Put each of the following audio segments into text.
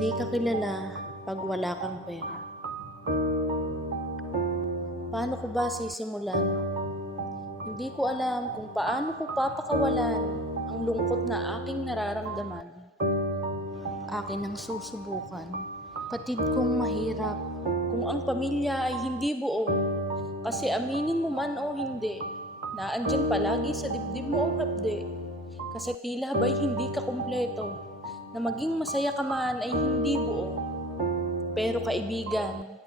Hindi ka kilala pag wala kang pera. Paano ko ba sisimulan? Hindi ko alam kung paano ko papakawalan ang lungkot na aking nararamdaman. Akin ang susubukan. Patid kong mahirap. Kung ang pamilya ay hindi buo, kasi aminin mo man o hindi, naandyan palagi sa dibdib mo ang hapde. Kasi tila ba'y hindi ka kumpleto, na maging masaya ka man ay hindi buo. Pero kaibigan,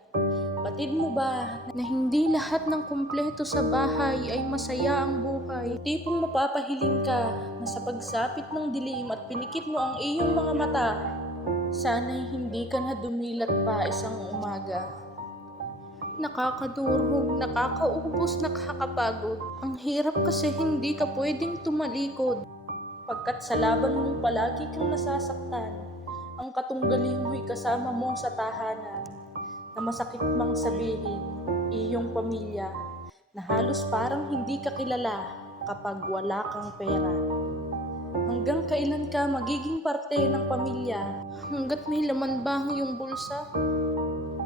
batid mo ba na hindi lahat ng kumpleto sa bahay ay masaya ang buhay? Yung tipong mapapahiling ka na sa pagsapit ng dilim at pinikit mo ang iyong mga mata, sana'y hindi ka na dumilat pa isang umaga. Nakakadurog, nakakaubos, nakakapagod. Ang hirap kasi hindi ka pwedeng tumalikod. Pagkat sa laban mong palagi kang nasasaktan, ang katunggali mo'y kasama mo sa tahanan, na masakit mang sabihin, iyong pamilya, na halos parang hindi ka kilala kapag wala kang pera. Hanggang kailan ka magiging parte ng pamilya? Hanggat may laman ba ang iyong bulsa?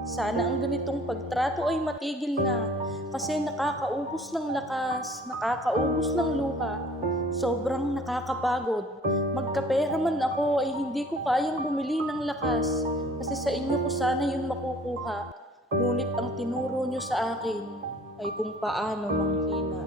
Sana ang ganitong pagtrato ay matigil na, kasi nakakaubos ng lakas, nakakaubos ng luha, sobrang nakakapagod. Magkapera man ako ay hindi ko kayang bumili ng lakas, kasi sa inyo ko sana yun makukuha. Ngunit ang tinuro nyo sa akin ay kung paano manghina.